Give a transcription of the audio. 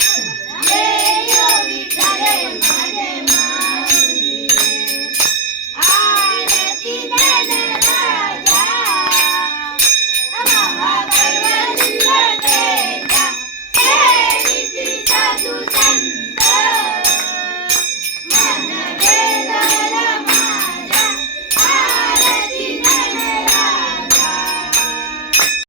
Yeah.